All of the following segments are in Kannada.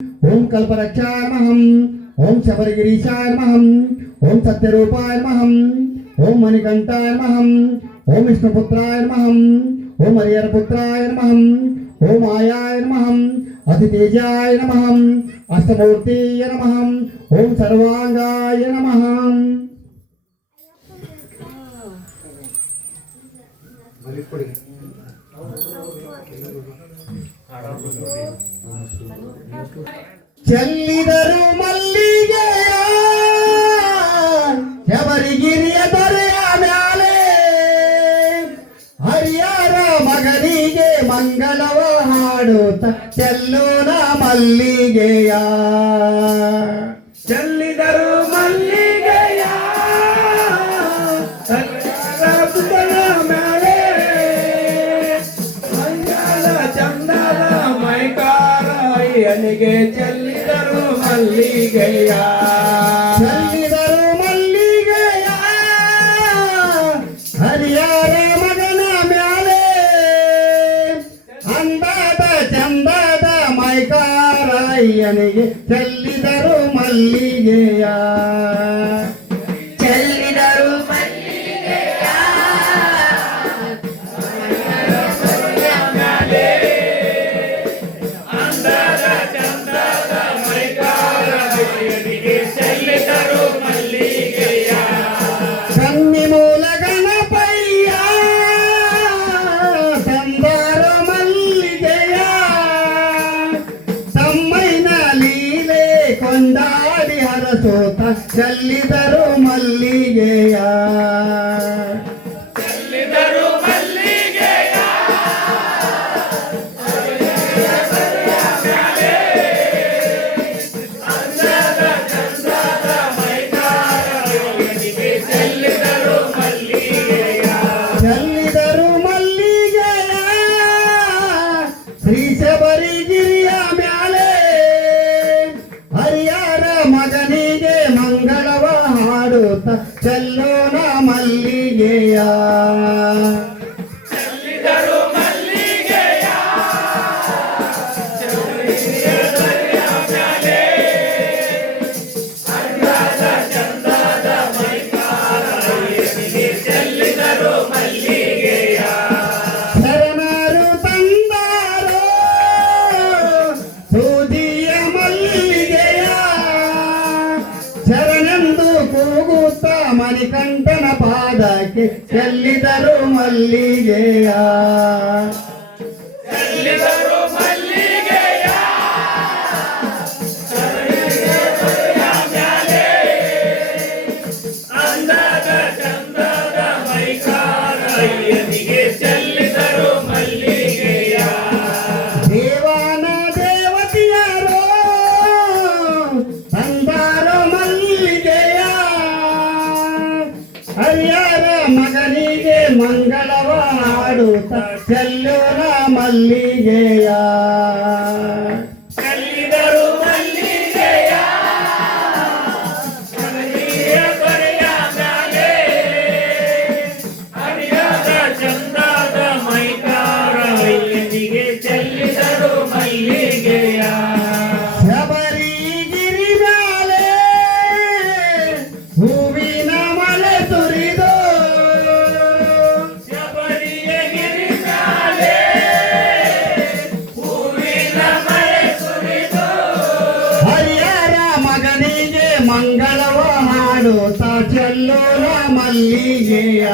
ओम कल्परक्षाय नमः। ओम शबरगिरीशाय नमः। ओम सत्यरूपाय नमः। ओम मणिकंठाय नमः। ओम विष्णुपुत्राय नमः। ओम हरिहरपुत्राय नमः। ओम आयाय नमः। अतितेजाय नमः। अष्टमूर्तिये नमः। ओम सर्वांगाय नमः। ಚೆಲ್ಲಿದರು ಮಲ್ಲಿಗೆಯ ಶಬರಿಗಿರಿಯ ದೊರೆಯ ಮ್ಯಾಲೆ ಹರಿಯರ ಮಗನಿಗೆ ಮಂಗಳವ ಹಾಡುತ್ತ ಚೆಲ್ಲೋಣ ಮಲ್ಲಿಗೆಯ. ಚೆಲ್ಲಿದರು ಮಲ್ಲಿಗೆಯ ಪುತನ ಮ್ಯಾಲೆ ಮಂಗಲ ಚಂದದ ಮೈಕಾರಯ್ಯನಿಗೆ ಚೆಲ್ಲಿದರು ಮಲ್ಲಿಗೆಯ. ಚೆಲ್ಲಿದರು ಮಲ್ಲಿಗೆಯ ಹರಿಯರ ಮಗನ ಮ್ಯಾಲೆ ಅಂದದ ಚಂದದ ಮೈಕಾರಯ್ಯನಿಗೆ ಚೆಲ್ಲಿದರು ಮಲ್ಲಿಗೆಯ. ಚೆಲ್ಲಿದರು ಮಲ್ಲಿಗೆಯ ಅಂದದ ಚಂದದ ಮೈಕಾರಯ್ಯನಿಗೆ ಚೆಲ್ಲಿದರು ಮಲ್ಲಿಗೆಯ. ಕನ್ನಿ ಮೂಲ ಗಣಪಯ್ಯ ತಂದರು ಮಲ್ಲಿಗೆಯ ತಮ್ಮೈನ ಲೀಲೆ ಕೊಂಡಾಡಿ ಹರಸೋತ ಚೆಲ್ಲಿದರು ಮಲ್ಲಿಗೆಯ. ಚೆಲ್ಲಿದರು ಮಲ್ಲಿಗೆಯ ಅಂದದ ಚಂದದ ಮೈಕಾರಯ್ಯನಿಗೆ ಚೆಲ್ಲಿದರು ಮಲ್ಲಿಗೆಯ. ಚೆಲ್ಲಿದರು ಮಲ್ಲಿಗೆಯ ಶ್ರೀ ಶಬರಿಗಿರಿಯ ಮ್ಯಾಲೆ ಹರಿಯರ ಮಗನಿಗೆ ಮಂಗಳವ ಹಾಡುತ್ತ ಚೆಲ್ಲೋಣ ಮಲ್ಲಿಗೆಯ. ಚೆಲ್ಲಿದರು ಮಲ್ಲಿಗೆಯ ಅಂದದ ಚಂದದ ಮೈಕಾರಯ್ಯನಿಗೆ ಚೆಲ್ಲಿದರು ಮಲ್ಲಿಗೆಯ. ಶರಣರು ತಂದಾರೋ ಸೂಜಿಯ ಮಲ್ಲಿಗೆಯ ಶರಣೆಂದು ಕೂಗುತ್ತ ಮಣಿಕಂಠನ ಪಾದಕ್ಕೆ ಚೆಲ್ಲಿದರು ಮಲ್ಲಿಗೆಯ. ಚೆಲ್ಲಿದರು ಮಲ್ಲಿಗೆಯ ಅಂದದ ಚಂದದ ಮೈಕಾರಯ್ಯನಿಗೆ ಚೆಲ್ಲಿದರು ಮಲ್ಲಿಗೆಯ. ದೇವಾನ ದೇವತೆಯರೋ ತಂದಾರೋ ಮಲ್ಲಿಗೆಯ ಹರಿಯರ ಮಗನಿಗೆ ಮಂಗಳವ ಹಾಡುತ್ತ ಚೆಲ್ಲೋಣ ಮಲ್ಲಿಗೆಯ. ಚೆಲ್ಲಿದರು ಮಲ್ಲಿಗೆಯ ಹರಿಯ ದೊರೆಯ ಮ್ಯಾಲೆ ಹರಿಯರ ಚಂದದ ಮೈಕಾರಯ್ಯನಿಗೆ ಚೆಲ್ಲಿದರು ಮಲ್ಲಿಗೆಯ. ಶಬರಿಗಿರಿ ಮ್ಯಾಲೆ ಹೂವಿನ ಮಳೆ ಸುರಿದು ಶಬರಿಗಿರಿ ಮ್ಯಾಲೆ ಹೂವಿನ ಮಳೆ ಸುರಿದು ಹರಿಯರ ಮಗನಿಗೆ ಮಂಗಳವ ಹಾಡುತ್ತ ಚೆಲ್ಲೋಣ ಮಲ್ಲಿಗೆಯ.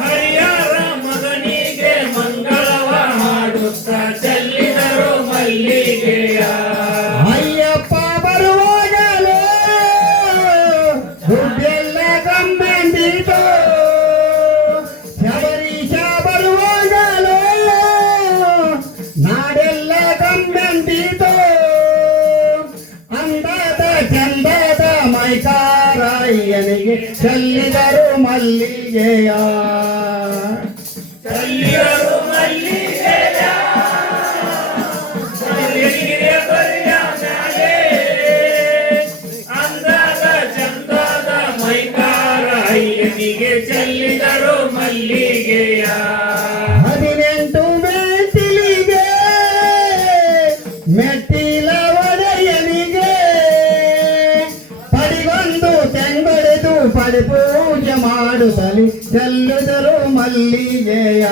ಹರಿಯರ ಮಗನಿಗೆ ಮಂಗಳವ ಹಾಡುತ್ತ ಚೆಲ್ಲಿದರು ಮಲ್ಲಿಗೆಯ. ಅಯ್ಯಪ್ಪ ಬರುವಾಗಲೇ ದುಡ್ಡೆಲ್ಲ ಗಂಬೆಂದಿತು ಶಬರೀಶ ಬರುವಾಗಲೇ ನಾಡೆಲ್ಲ ಗಂಬೆಂದಿತು ಅಂದದ ಚಂದದ ಮೈಕಾರಯ್ಯನಿಗೆ ಚೆಲ್ಲಿದರು ಮಲ್ಲಿಗೆಯ. ಚೆಲ್ಲಿದರು ಮಲ್ಲಿಗೆಯ ಶಬರಿಗಿರಿಯ ದೊರೆಯ ಮ್ಯಾಲೆ ಅಂದದ ಚಂದದ ಮೈಕಾರಯ್ಯನಿಗೆ ಚೆಲ್ಲಿದರು ಮಲ್ಲಿಗೆಯ. 18 ಮೆಟ್ಟಿಲಿಗೆ ಮೆಟ್ಟಿ ಪಟ್ಟಿಲ ಒಡೆಯನಿಗೆ ಪಡಿಗೊಂದು ತೆಂಗೊಡೆದು ಪಡಿ ಪೂಜೆ ಮಾಡುತ್ತಲಿ ಚೆಲ್ಲುದರು ಮಲ್ಲಿಗೆಯ